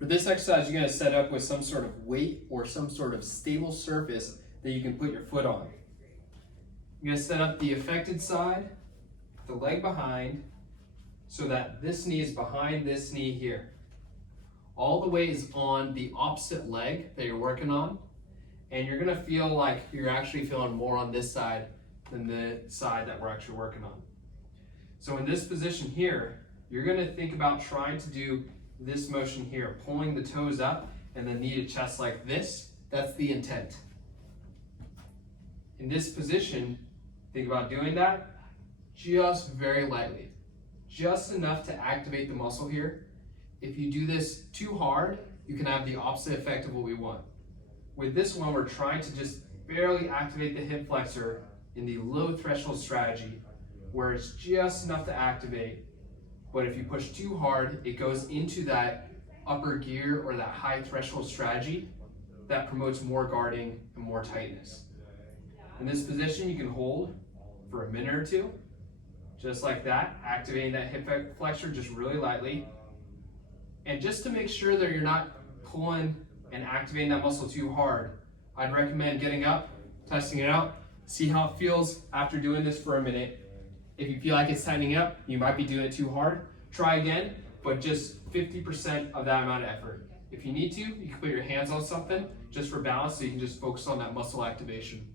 For this exercise, you're going to set up with some sort of weight or some sort of stable surface that you can put your foot on. You're going to set up the affected side, the leg behind, so that this knee is behind this knee here. All the weight is on the opposite leg that you're working on, and you're going to feel like you're actually feeling more on this side than the side that we're actually working on. So in this position here, you're going to think about trying to do this motion here, pulling the toes up and the knee to chest like this. That's the intent. In this position, think about doing that just very lightly, just enough to activate the muscle here. If you do this too hard, you can have the opposite effect of what we want. With this one, we're trying to just barely activate the hip flexor in the low threshold strategy, where it's just enough to activate. But if you push too hard, it goes into that upper gear or that high threshold strategy that promotes more guarding and more tightness. In this position, you can hold for a minute or two, just like that, activating that hip flexor just really lightly. And just to make sure that you're not pulling and activating that muscle too hard, I'd recommend getting up, testing it out, see how it feels after doing this for a minute. If you feel like it's tightening up, you might be doing it too hard. Try again, but just 50% of that amount of effort. If you need to, you can put your hands on something just for balance so you can just focus on that muscle activation.